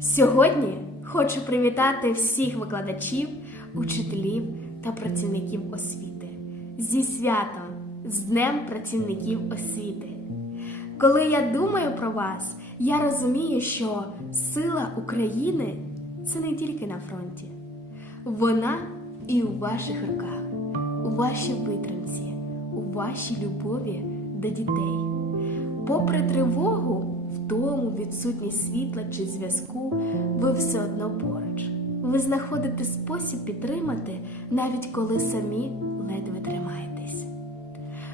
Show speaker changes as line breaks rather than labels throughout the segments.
Сьогодні хочу привітати всіх викладачів, учителів та працівників освіти зі святом, з Днем працівників освіти. Коли я думаю про вас, я розумію, що сила України це не тільки на фронті, вона і у ваших руках, у вашій витримці, у вашій любові до дітей. Попри тривогу, втому, відсутність світла чи зв'язку, ви все одно поруч. Ви знаходите спосіб підтримати, навіть коли самі ледве тримаєтесь.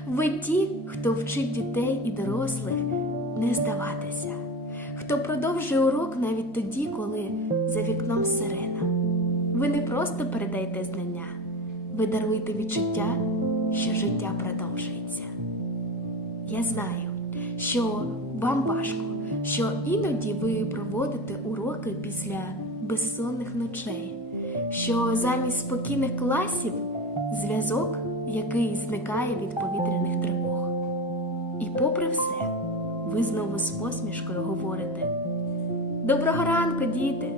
Ви ті, хто вчить дітей і дорослих не здаватися, хто продовжує урок навіть тоді, коли за вікном сирена. Ви не просто передаєте знання, ви даруєте відчуття, що життя продовжується. Я знаю, що вам важко, що іноді ви проводите уроки після безсонних ночей, що замість спокійних класів зв'язок, який зникає від повітряних тривог. І попри все, ви знову з посмішкою говорите: Доброго ранку, діти!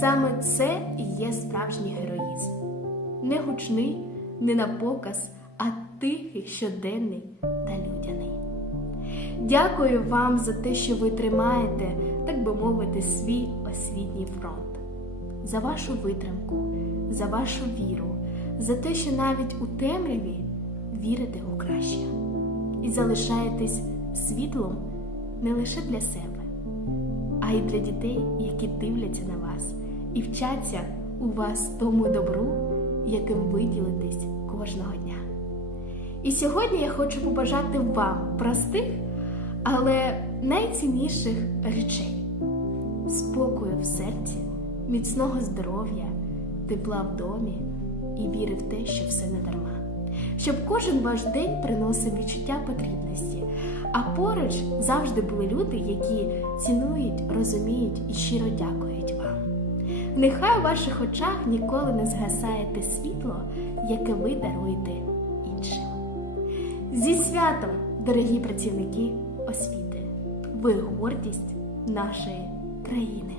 Саме це і є справжній героїзм. Не гучний, не на показ, а тихий, щоденний. Дякую вам за те, що ви тримаєте, так би мовити, свій освітній фронт, за вашу витримку, за вашу віру, за те, що навіть у темряві вірите у краще і залишаєтесь світлом не лише для себе, а й для дітей, які дивляться на вас і вчаться у вас тому добру, яким ви ділитесь кожного дня. І сьогодні я хочу побажати вам простих, але найцінніших речей: спокою в серці, міцного здоров'я, тепла в домі і віри в те, що все не дарма. Щоб кожен ваш день приносив відчуття потрібності, а поруч завжди були люди, які цінують, розуміють і щиро дякують вам. Нехай у ваших очах ніколи не згасає те світло, яке ви даруєте іншим. Зі святом, дорогі працівники освіти, ви гордість нашої країни.